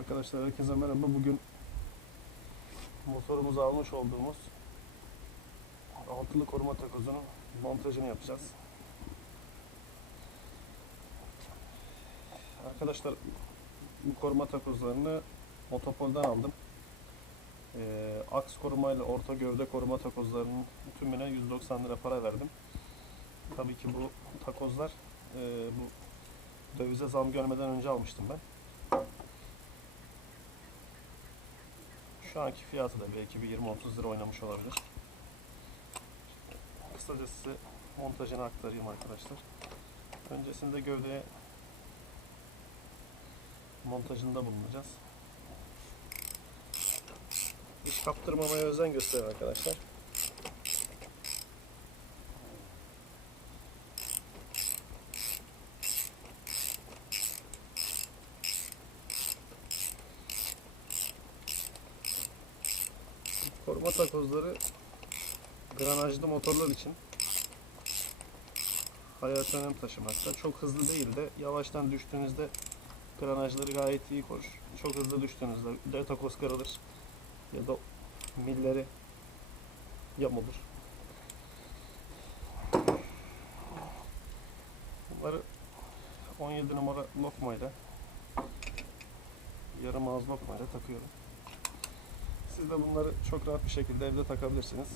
Arkadaşlar herkese merhaba. Bugün motorumuza almış olduğumuz altılı koruma takozunun montajını yapacağız. Arkadaşlar bu koruma takozlarını Motopol'dan aldım. Ee, aks koruma ile orta gövde koruma takozlarının tümüne 190 lira para verdim. Tabii ki bu takozlar e, bu dövize zam görmeden önce almıştım ben. Şu anki fiyatı da belki bir 20-30 lira oynamış olabilir. Kısaca size montajını aktarayım arkadaşlar. Öncesinde gövdeye montajında bulunacağız. Hiç kaptırmamaya özen gösterin arkadaşlar. Koruma takozları granajlı motorlar için hayat önem taşımakta. Çok hızlı değil de yavaştan düştüğünüzde granajları gayet iyi korur. Çok hızlı düştüğünüzde de takoz kırılır ya da milleri yamulur. Bunları 17 numara lokmayla yarım ağız lokmayla takıyorum. Siz de bunları çok rahat bir şekilde evde takabilirsiniz.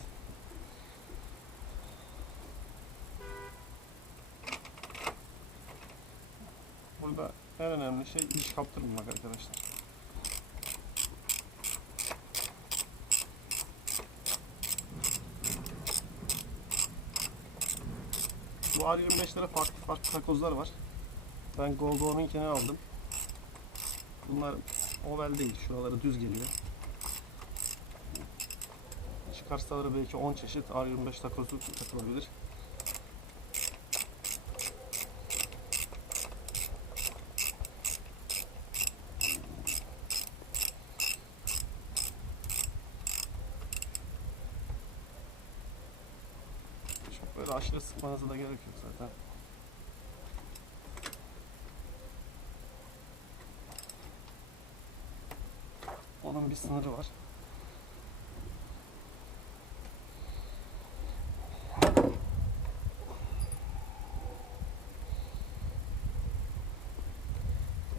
Burada en önemli şey iş kaptırmamak arkadaşlar. Bu R25'lere farklı farklı takozlar var. Ben GoGo'nunkini aldım. Bunlar oval değil. Şuraları düz geliyor. Çıkarsaları belki 10 çeşit R25 takozu takılabilir. Çok böyle aşırı sıkmanıza da gerek yok zaten. Onun bir sınırı var.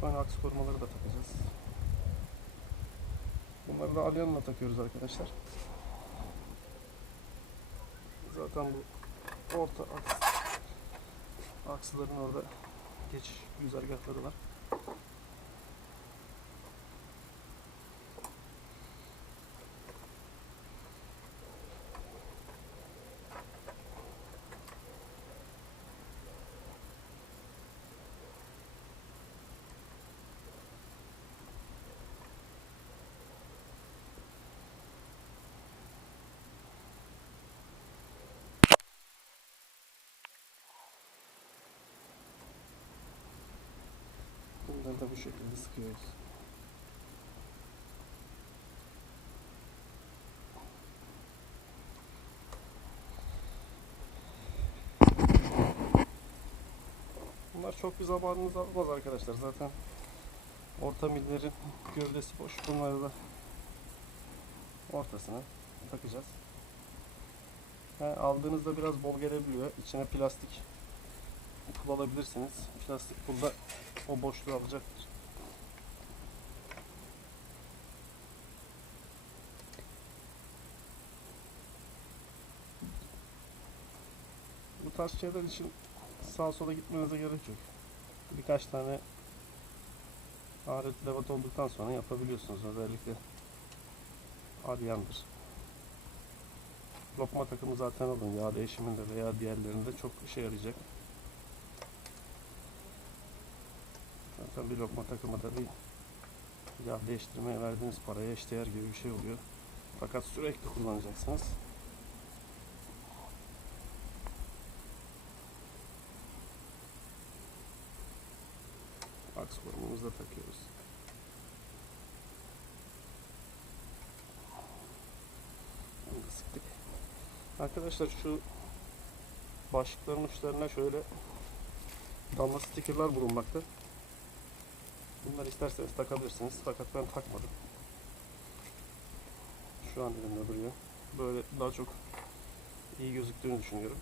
Ön aks korumaları da takacağız. Bunları da alyanla takıyoruz arkadaşlar. Zaten bu orta aks, aksların orada geçiş güzergahları var. Bunları da bu şekilde sıkıyoruz. Bunlar çok bir zamanınızı almaz arkadaşlar. Zaten orta millerin gövdesi boş. Bunları da ortasına takacağız. Yani aldığınızda biraz bol gelebiliyor. İçine plastik pul alabilirsiniz. Plastik pul da o boşluğu alacaktır. Bu tarz şeyler için sağa sola gitmenize gerek yok. Birkaç tane alet levat olduktan sonra yapabiliyorsunuz. Özellikle arayandır. Lokma takımı zaten alın. Yağ değişiminde veya diğerlerinde çok işe yarayacak. Zaten bir lokma takımı da bir yağ değiştirmeye verdiğiniz paraya eşdeğer gibi bir şey oluyor. Fakat sürekli kullanacaksınız. Aks korumamızı da takıyoruz. Sıktık. Arkadaşlar şu başlıkların uçlarına şöyle damla stikerler bulunmakta. Bunları isterseniz takabilirsiniz fakat ben takmadım. Şu an elimde duruyor. Böyle daha çok iyi gözüktüğünü düşünüyorum.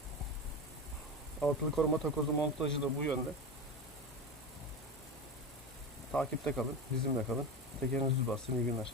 Altılı koruma takozu montajı da bu yönde. Takipte kalın, bizimle kalın. Tekeriniz düz bassın, iyi günler.